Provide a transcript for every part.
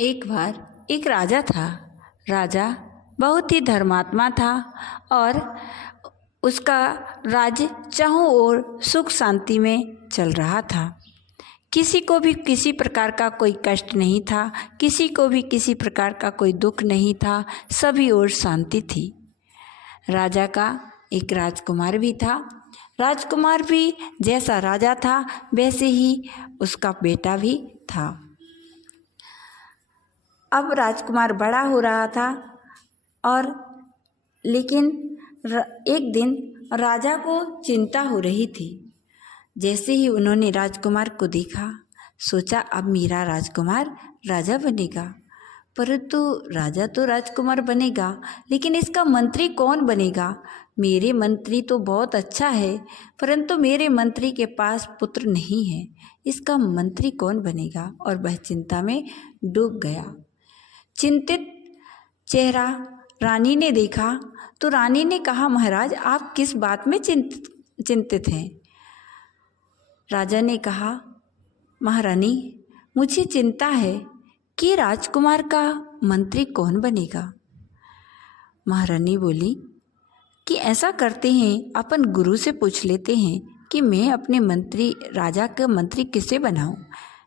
एक बार एक राजा था। राजा बहुत ही धर्मात्मा था और उसका राज्य चारों ओर सुख शांति में चल रहा था। किसी को भी किसी प्रकार का कोई कष्ट नहीं था, किसी को भी किसी प्रकार का कोई दुख नहीं था, सभी ओर शांति थी। राजा का एक राजकुमार भी था। राजकुमार भी जैसा राजा था वैसे ही उसका बेटा भी था। अब राजकुमार बड़ा हो रहा था और लेकिन एक दिन राजा को चिंता हो रही थी। जैसे ही उन्होंने राजकुमार को देखा, सोचा अब मेरा राजकुमार राजा बनेगा। परंतु राजा तो राजकुमार बनेगा, लेकिन इसका मंत्री कौन बनेगा? मेरे मंत्री तो बहुत अच्छा है, परंतु मेरे मंत्री के पास पुत्र नहीं है, इसका मंत्री कौन बनेगा? और वह चिंता में डूब गया। चिंतित चेहरा रानी ने देखा तो रानी ने कहा, महाराज आप किस बात में चिंतित हैं? राजा ने कहा, महारानी मुझे चिंता है कि राजकुमार का मंत्री कौन बनेगा। महारानी बोली कि ऐसा करते हैं, अपन गुरु से पूछ लेते हैं कि मैं अपने मंत्री राजा का मंत्री किसे बनाऊं।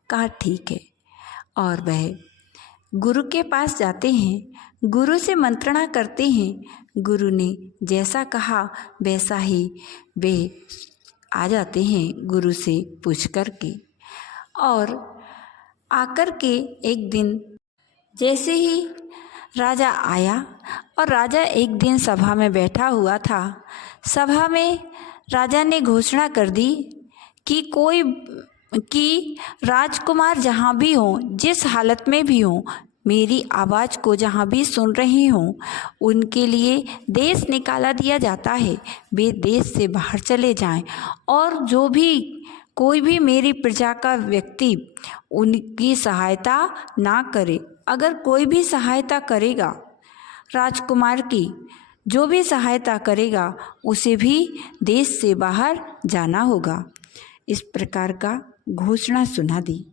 कहा ठीक है। और वह गुरु के पास जाते हैं, गुरु से मंत्रणा करते हैं। गुरु ने जैसा कहा वैसा ही वे आ जाते हैं गुरु से पूछ कर के। और आकर के एक दिन जैसे ही राजा आया और राजा एक दिन सभा में बैठा हुआ था। सभा में राजा ने घोषणा कर दी कि राजकुमार जहाँ भी हों, जिस हालत में भी हों, मेरी आवाज़ को जहाँ भी सुन रहे हों, उनके लिए देश निकाला दिया जाता है। वे देश से बाहर चले जाएं और जो भी कोई भी मेरी प्रजा का व्यक्ति उनकी सहायता ना करे। अगर कोई भी सहायता करेगा राजकुमार की, जो भी सहायता करेगा उसे भी देश से बाहर जाना होगा। इस प्रकार का घोषणा सुना दी।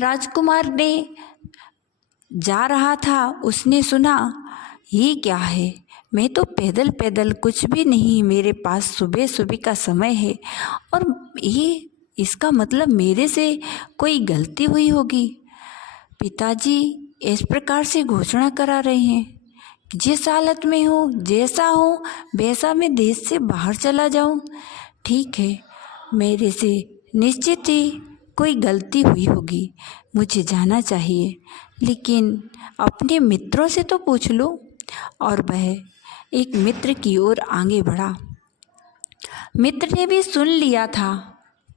राजकुमार ने जा रहा था, उसने सुना ये क्या है, मैं तो पैदल पैदल कुछ भी नहीं, मेरे पास सुबह सुबह का समय है और ये इसका मतलब मेरे से कोई गलती हुई होगी। पिताजी इस प्रकार से घोषणा करा रहे हैं कि जिस हालत में हो, जैसा हो वैसा मैं देश से बाहर चला जाऊं। ठीक है, मेरे से निश्चित ही कोई गलती हुई होगी, मुझे जाना चाहिए, लेकिन अपने मित्रों से तो पूछ लो। और वह एक मित्र की ओर आगे बढ़ा। मित्र ने भी सुन लिया था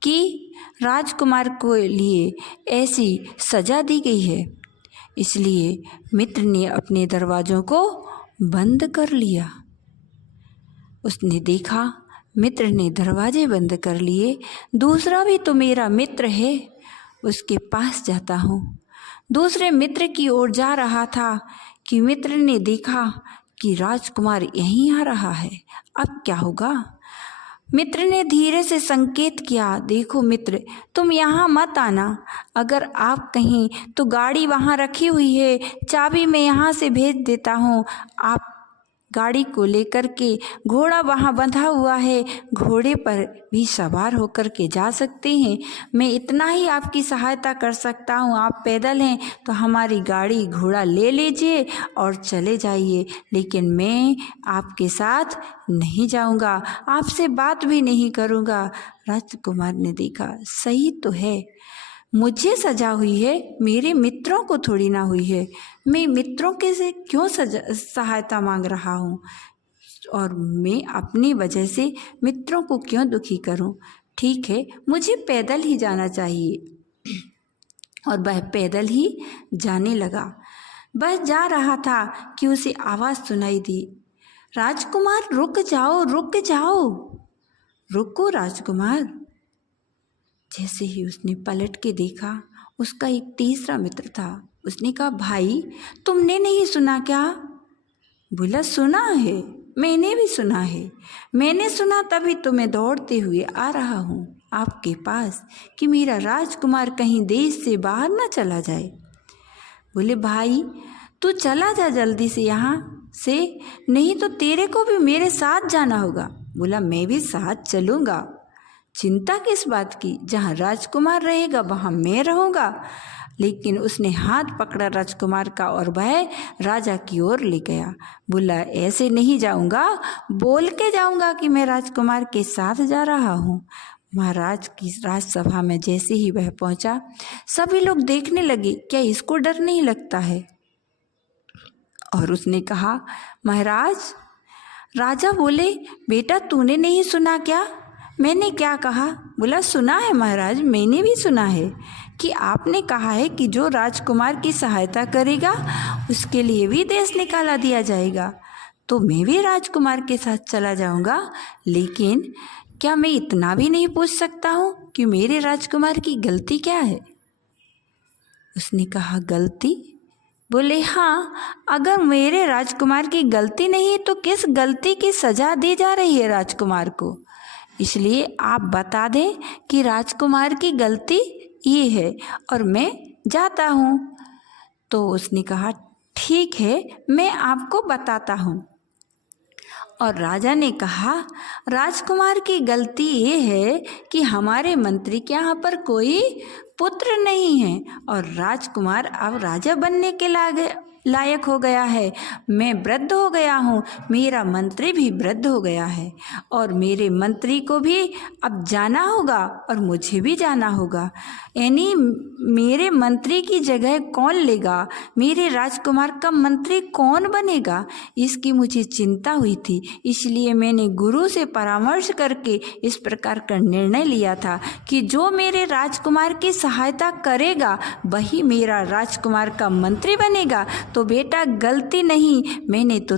कि राजकुमार को लिए ऐसी सजा दी गई है, इसलिए मित्र ने अपने दरवाज़ों को बंद कर लिया। उसने देखा मित्र ने दरवाजे बंद कर लिए, दूसरा भी तो मेरा मित्र है, उसके पास जाता हूँ। दूसरे मित्र की ओर जा रहा था कि मित्र ने देखा कि राजकुमार यहीं आ रहा है, अब क्या होगा। मित्र ने धीरे से संकेत किया, देखो मित्र तुम यहाँ मत आना, अगर आप कहीं तो गाड़ी वहाँ रखी हुई है, चाबी मैं यहाँ से भेज देता हूँ, आप गाड़ी को लेकर के, घोड़ा वहाँ बंधा हुआ है, घोड़े पर भी सवार होकर के जा सकते हैं। मैं इतना ही आपकी सहायता कर सकता हूँ, आप पैदल हैं तो हमारी गाड़ी घोड़ा ले लीजिए और चले जाइए, लेकिन मैं आपके साथ नहीं जाऊँगा, आपसे बात भी नहीं करूँगा। राजकुमार ने देखा सही तो है, मुझे सजा हुई है, मेरे मित्रों को थोड़ी ना हुई है, मैं मित्रों के से क्यों सहायता मांग रहा हूँ और मैं अपनी वजह से मित्रों को क्यों दुखी करूँ। ठीक है, मुझे पैदल ही जाना चाहिए। और वह पैदल ही जाने लगा। वह जा रहा था कि उसे आवाज़ सुनाई दी, राजकुमार रुक जाओ, रुक जाओ, रुको राजकुमार। जैसे ही उसने पलट के देखा, उसका एक तीसरा मित्र था। उसने कहा, भाई तुमने नहीं सुना क्या? बोला, सुना है, मैंने भी सुना है, मैंने सुना तभी तो मैं दौड़ते हुए आ रहा हूँ आपके पास कि मेरा राजकुमार कहीं देश से बाहर ना चला जाए। बोले भाई तू चला जा जल्दी से यहाँ से, नहीं तो तेरे को भी मेरे साथ जाना होगा। बोला मैं भी साथ चलूँगा, चिंता किस बात की, जहाँ राजकुमार रहेगा वहाँ मैं रहूँगा। लेकिन उसने हाथ पकड़ा राजकुमार का और वह राजा की ओर ले गया। बोला ऐसे नहीं जाऊँगा, बोल के जाऊँगा कि मैं राजकुमार के साथ जा रहा हूँ। महाराज की राजसभा में जैसे ही वह पहुंचा, सभी लोग देखने लगे, क्या इसको डर नहीं लगता है। और उसने कहा महाराज। राजा बोले बेटा तूने नहीं सुना क्या, मैंने क्या कहा। बोला सुना है महाराज, मैंने भी सुना है कि आपने कहा है कि जो राजकुमार की सहायता करेगा उसके लिए भी देश निकाला दिया जाएगा। तो मैं भी राजकुमार के साथ चला जाऊंगा, लेकिन क्या मैं इतना भी नहीं पूछ सकता हूँ कि मेरे राजकुमार की गलती क्या है। उसने कहा गलती। बोले हाँ, अगर मेरे राजकुमार की गलती नहीं तो किस गलती की सजा दी जा रही है राजकुमार को, इसलिए आप बता दें कि राजकुमार की गलती ये है और मैं जाता हूँ। तो उसने कहा ठीक है, मैं आपको बताता हूँ। और राजा ने कहा राजकुमार की गलती ये है कि हमारे मंत्री के यहाँ पर कोई पुत्र नहीं है और राजकुमार अब राजा बनने के लायक हो गया है। मैं वृद्ध हो गया हूँ, मेरा मंत्री भी वृद्ध हो गया है और मेरे मंत्री को भी अब जाना होगा और मुझे भी जाना होगा। यानी मेरे मंत्री की जगह कौन लेगा, मेरे राजकुमार का मंत्री कौन बनेगा, इसकी मुझे चिंता हुई थी। इसलिए मैंने गुरु से परामर्श करके इस प्रकार का निर्णय लिया था कि जो मेरे राजकुमार की सहायता करेगा वही मेरा राजकुमार का मंत्री बनेगा। तो बेटा गलती नहीं, मैंने तो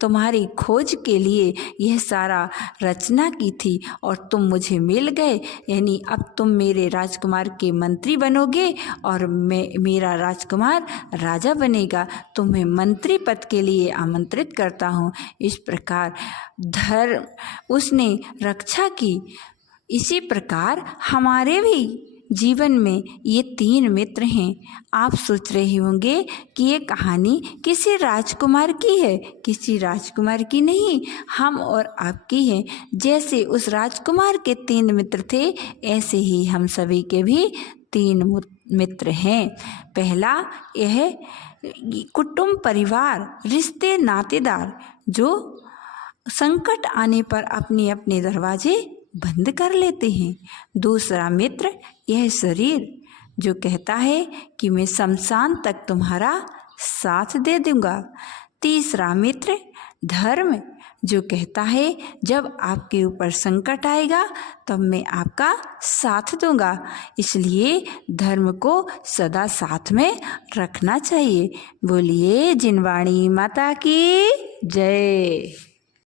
तुम्हारी खोज के लिए यह सारा रचना की थी और तुम मुझे मिल गए, यानी अब तुम मेरे राजकुमार के मंत्री बनोगे और मेरा राजकुमार राजा बनेगा। तुम्हें मंत्री पद के लिए आमंत्रित करता हूँ। इस प्रकार धर्म उसने रक्षा की। इसी प्रकार हमारे भी जीवन में ये 3 मित्र हैं। आप सोच रहे होंगे कि ये कहानी किसी राजकुमार की है, किसी राजकुमार की नहीं, हम और आपकी है। जैसे उस राजकुमार के 3 मित्र थे, ऐसे ही हम सभी के भी 3 मित्र हैं। पहला यह कुटुंब परिवार, रिश्ते नातेदार जो संकट आने पर अपने अपने दरवाजे बंद कर लेते हैं। दूसरा मित्र यह शरीर जो कहता है कि मैं शमशान तक तुम्हारा साथ दे दूंगा। तीसरा मित्र धर्म जो कहता है जब आपके ऊपर संकट आएगा तब मैं आपका साथ दूंगा। इसलिए धर्म को सदा साथ में रखना चाहिए। बोलिए जिनवाणी माता की जय।